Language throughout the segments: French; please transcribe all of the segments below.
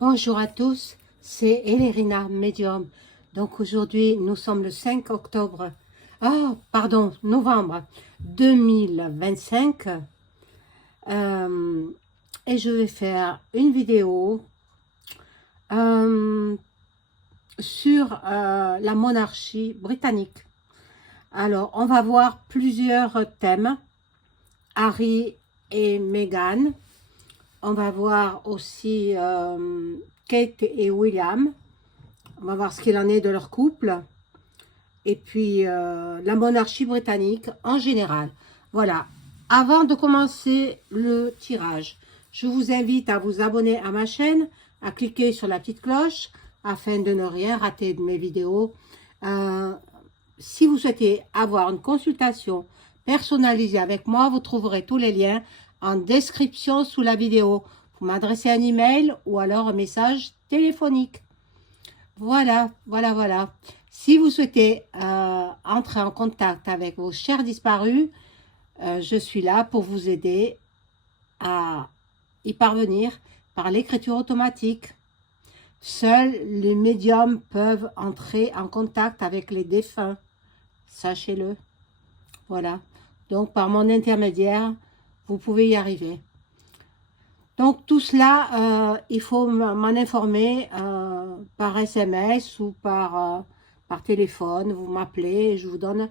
Bonjour à tous, c'est Elérina, médium. Donc aujourd'hui, nous sommes le 5 octobre, novembre 2025. Et je vais faire une vidéo euh, sur la monarchie britannique. Alors, on va voir plusieurs thèmes, Harry et Meghan. On va voir aussi Kate et William. On va voir ce qu'il en est de leur couple. Et puis, la monarchie britannique en général. Voilà. Avant de commencer le tirage, je vous invite à vous abonner à ma chaîne, à cliquer sur la petite cloche, afin de ne rien rater de mes vidéos. Si vous souhaitez avoir une consultation personnalisée avec moi, vous trouverez tous les liens en description sous la vidéo. Vous m'adressez un email ou alors un message téléphonique. Voilà. Si vous souhaitez entrer en contact avec vos chers disparus, je suis là pour vous aider à y parvenir par l'écriture automatique. Seuls les médiums peuvent entrer en contact avec les défunts. Sachez-le. Voilà. Donc, par mon intermédiaire, vous pouvez y arriver. Donc, tout cela, il faut m'en informer par SMS ou par téléphone. Vous m'appelez et je vous donne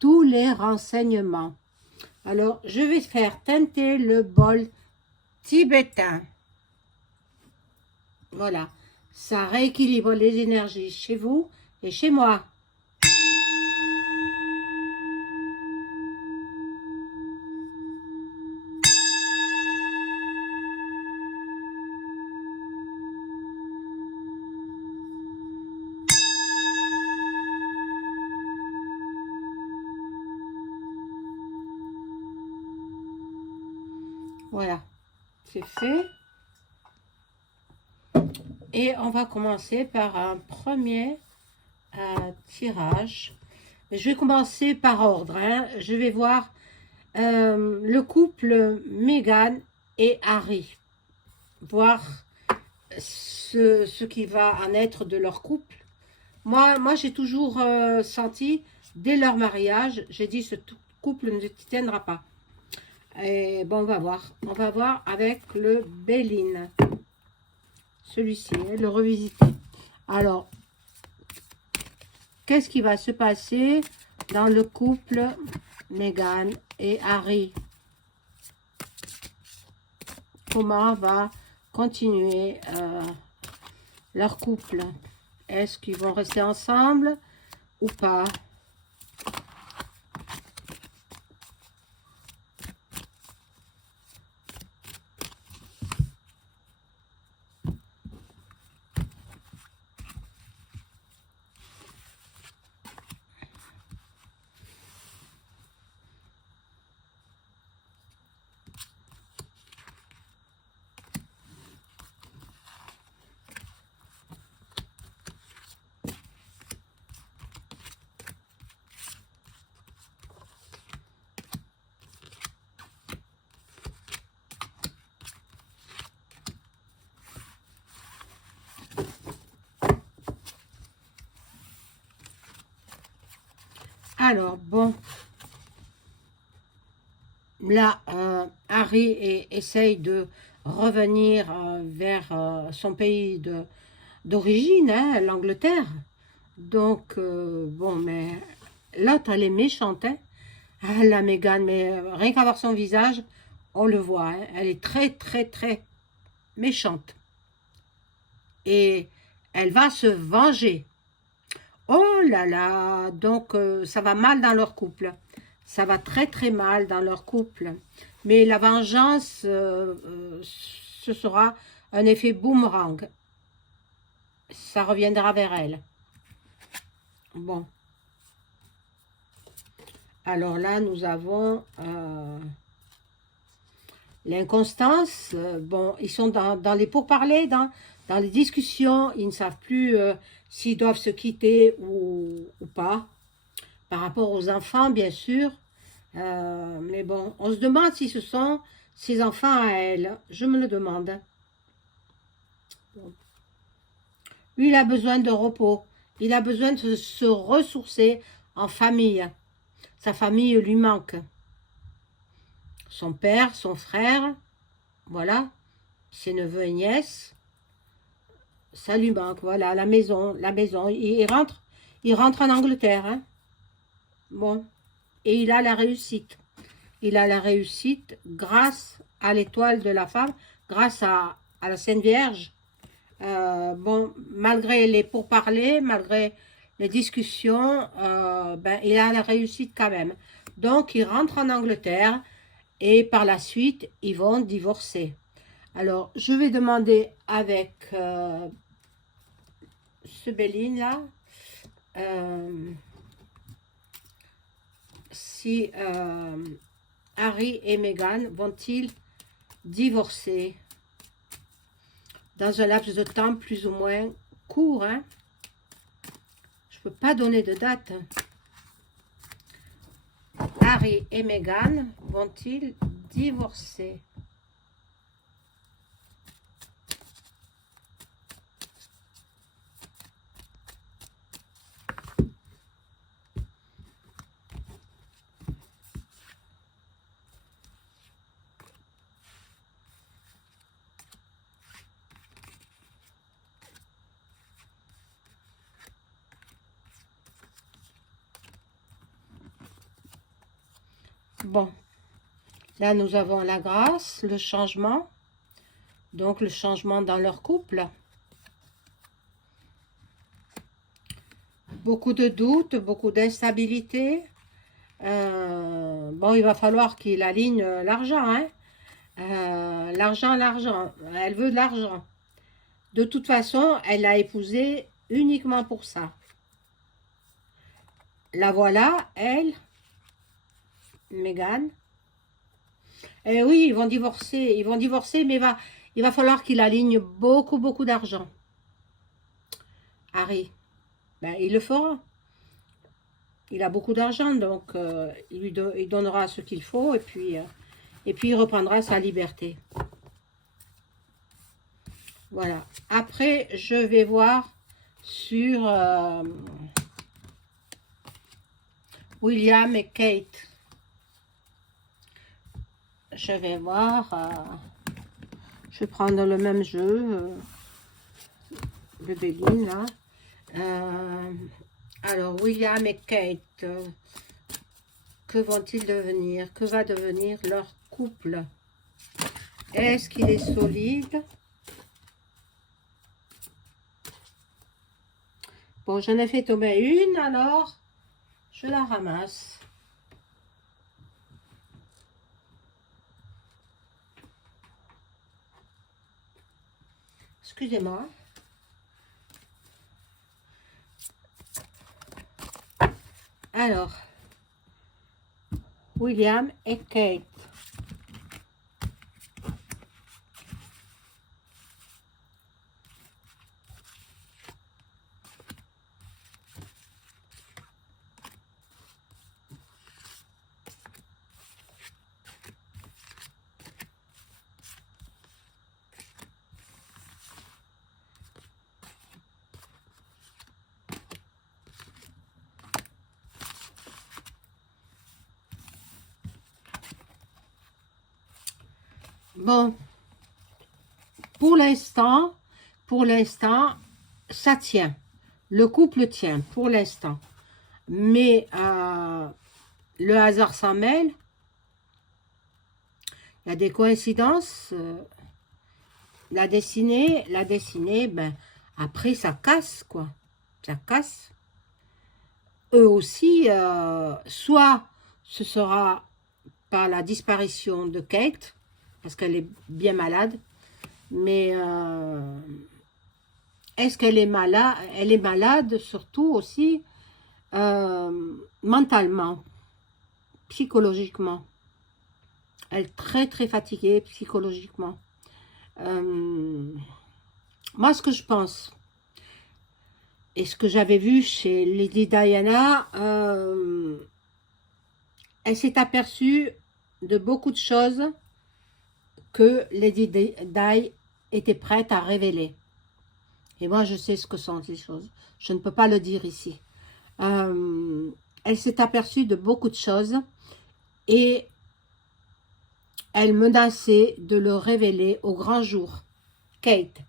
tous les renseignements. Alors, je vais faire teinter le bol tibétain. Voilà. Ça rééquilibre les énergies chez vous et chez moi. Voilà. C'est fait. Et on va commencer par un premier tirage. Je vais commencer par ordre. Je vais voir le couple Meghan et Harry. Voir ce qui va en être de leur couple. Moi j'ai toujours senti, dès leur mariage, j'ai dit ce couple ne tiendra pas. Et bon, on va voir. On va voir avec le Béline. Celui-ci, le revisiter. Alors, qu'est-ce qui va se passer dans le couple Meghan et Harry? Comment va continuer leur couple? Est-ce qu'ils vont rester ensemble ou pas? Alors, bon, là, Harry essaye de revenir vers son pays d'origine, hein, l'Angleterre. Donc, bon, mais l'autre, elle est méchante, hein. Ah, la Meghan, mais rien qu'à voir son visage, on le voit, hein, elle est très méchante. Et elle va se venger. Oh là là, donc ça va mal dans leur couple. Ça va très mal dans leur couple. Mais la vengeance, ce sera un effet boomerang. Ça reviendra vers elle. Bon. Alors là, nous avons l'inconstance. Bon, ils sont dans les pourparlers, dans les discussions. Ils ne savent plus s'ils doivent se quitter ou pas. Par rapport aux enfants, bien sûr. Mais bon, on se demande si ce sont ses enfants à elle. Je me le demande. Lui, il a besoin de repos. Il a besoin de se ressourcer en famille. Sa famille lui manque. Son père, son frère, voilà, ses neveux et nièces, ça lui manque. Voilà, la maison. Il rentre en Angleterre. Hein. Bon, et il a la réussite. Il a la réussite grâce à l'étoile de la femme, grâce à la Sainte Vierge. Bon, malgré les pourparlers, malgré les discussions, ben, il a la réussite quand même. Donc, il rentre en Angleterre et par la suite, ils vont divorcer. Alors, je vais demander avec ce Béline-là si Harry et Meghan vont-ils divorcer dans un laps de temps plus ou moins court. Hein. Je ne peux pas donner de date. Harry et Meghan vont-ils divorcer? Bon, là nous avons la grâce, le changement, donc le changement dans leur couple. Beaucoup de doutes, beaucoup d'instabilité. Bon, il va falloir qu'il aligne l'argent. Hein. L'argent. Elle veut de l'argent. De toute façon, elle l'a épousé uniquement pour ça. La voilà, elle, Meghan. Eh oui, ils vont divorcer, mais il va falloir qu'il aligne beaucoup d'argent. Harry, ben, il le fera. Il a beaucoup d'argent, donc il donnera ce qu'il faut, et puis il reprendra sa liberté. Voilà. Après, je vais voir sur William et Kate. Je vais voir. Je vais prendre le même jeu. Le Béline, là. Alors, William et Kate. Que vont-ils devenir? Que va devenir leur couple? Est-ce qu'il est solide? Bon, j'en ai fait tomber une, alors je la ramasse. Excusez-moi. Alors, William et Kate. Bon, pour l'instant, ça tient. Le couple tient pour l'instant. Mais le hasard s'en mêle. Il y a des coïncidences. La dessinée, ben, après, ça casse, quoi. Ça casse. Eux aussi, soit ce sera par la disparition de Kate, parce qu'elle est bien malade, mais est-ce qu'elle est malade? Elle est malade surtout aussi mentalement, psychologiquement. Elle est très fatiguée psychologiquement. Moi, ce que je pense, et ce que j'avais vu chez Lady Diana, elle s'est aperçue de beaucoup de choses que Lady Di était prête à révéler. Et moi, je sais ce que sont ces choses. Je ne peux pas le dire ici. Elle s'est aperçue de beaucoup de choses et elle menaçait de le révéler au grand jour. Kate.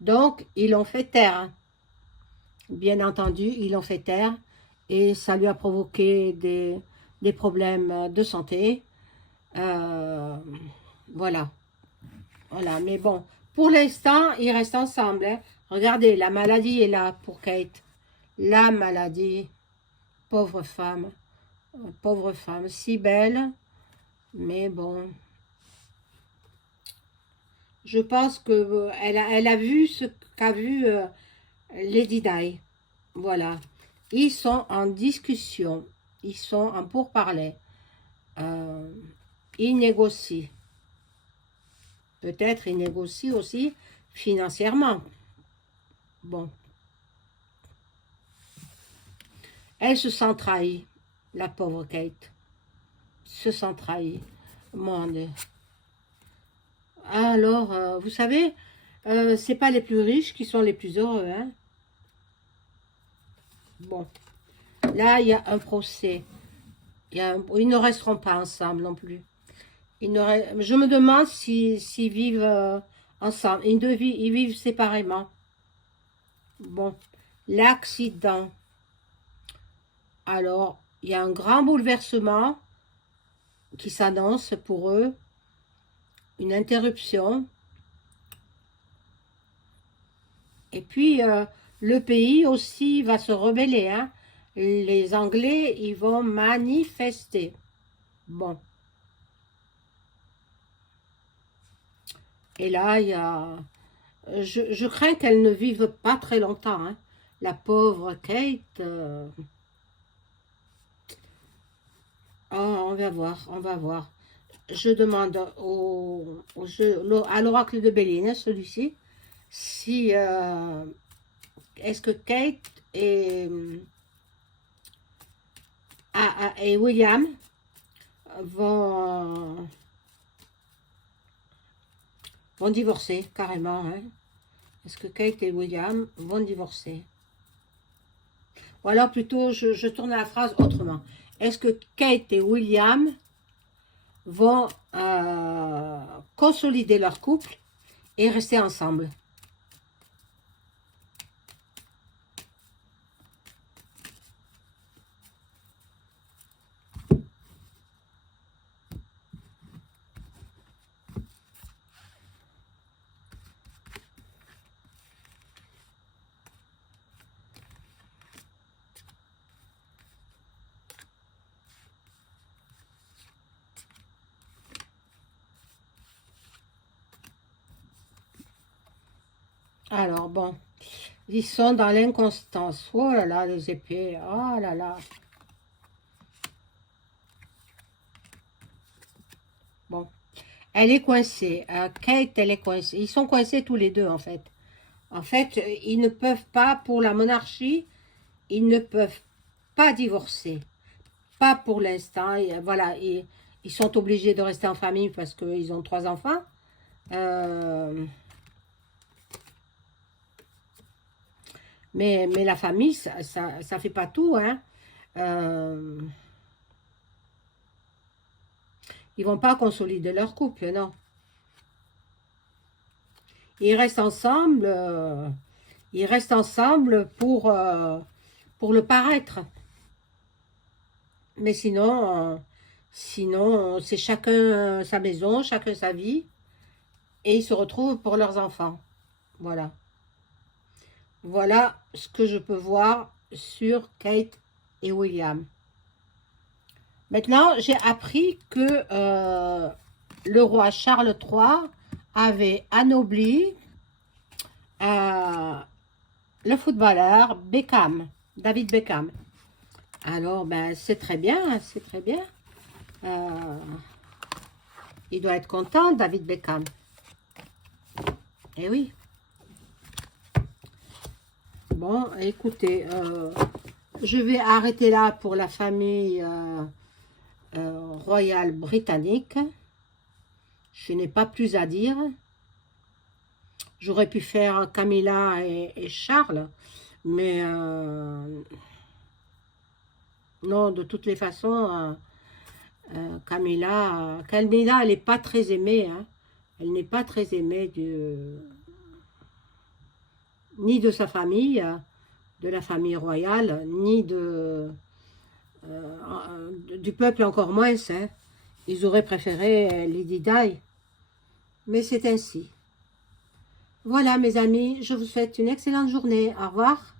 Donc, ils l'ont fait taire. Bien entendu, ils l'ont fait taire et ça lui a provoqué des problèmes de santé. Voilà. Voilà, mais bon, pour l'instant, ils restent ensemble. Hein. Regardez, la maladie est là pour Kate. La maladie, pauvre femme, si belle, mais bon, je pense que elle a vu ce qu'a vu Lady Di. Voilà, ils sont en discussion, ils sont en pourparlers, euh, ils négocient. Peut-être ils négocient aussi financièrement. Bon, elle se sent trahie, la pauvre Kate, se sent trahie. Mon Dieu. Alors, vous savez, c'est pas les plus riches qui sont les plus heureux, hein. Bon, là, il y a un procès. Ils ne resteront pas ensemble non plus. Je me demande s'ils vivent ensemble. Ils vivent séparément. Bon, l'accident. Alors, il y a un grand bouleversement qui s'annonce pour eux. Une interruption. Et puis, le pays aussi va se rebeller. Hein. Les Anglais, ils vont manifester. Bon. Et là, il y a... Je crains qu'elle ne vive pas très longtemps. Hein. La pauvre Kate. Oh, on va voir, on va voir. Je demande à l'oracle de Béline, celui-ci, si est-ce que Kate et William vont divorcer carrément. Hein? Est-ce que Kate et William vont divorcer? Ou alors plutôt, je tourne la phrase autrement. Est-ce que Kate et William vont consolider leur couple et rester ensemble? Alors, bon, ils sont dans l'inconstance. Oh là là, les épées. Oh là là. Bon, elle est coincée. Kate, elle est coincée. Ils sont coincés tous les deux, en fait. En fait, ils ne peuvent pas, pour la monarchie, ils ne peuvent pas divorcer. Pas pour l'instant. Voilà, ils sont obligés de rester en famille parce qu'ils ont 3 enfants. Mais la famille, ça fait pas tout, hein. Ils vont pas consolider leur couple, non. Ils restent ensemble, pour le paraître. Mais sinon, c'est chacun sa maison, chacun sa vie, et ils se retrouvent pour leurs enfants. Voilà. Voilà ce que je peux voir sur Kate et William. Maintenant, j'ai appris que le roi Charles III avait anobli le footballeur Beckham, David Beckham. Alors, ben, c'est très bien, c'est très bien. Il doit être content, David Beckham. Eh oui. Bon, écoutez, je vais arrêter là pour la famille royale britannique. Je n'ai pas plus à dire. J'aurais pu faire Camilla et Charles, mais non, de toutes les façons, Camilla, elle n'est pas très aimée, hein. Elle n'est pas très aimée ni de sa famille, de la famille royale, ni du peuple encore moins, hein. Ils auraient préféré Lady Di, mais c'est ainsi. Voilà mes amis, je vous souhaite une excellente journée. Au revoir.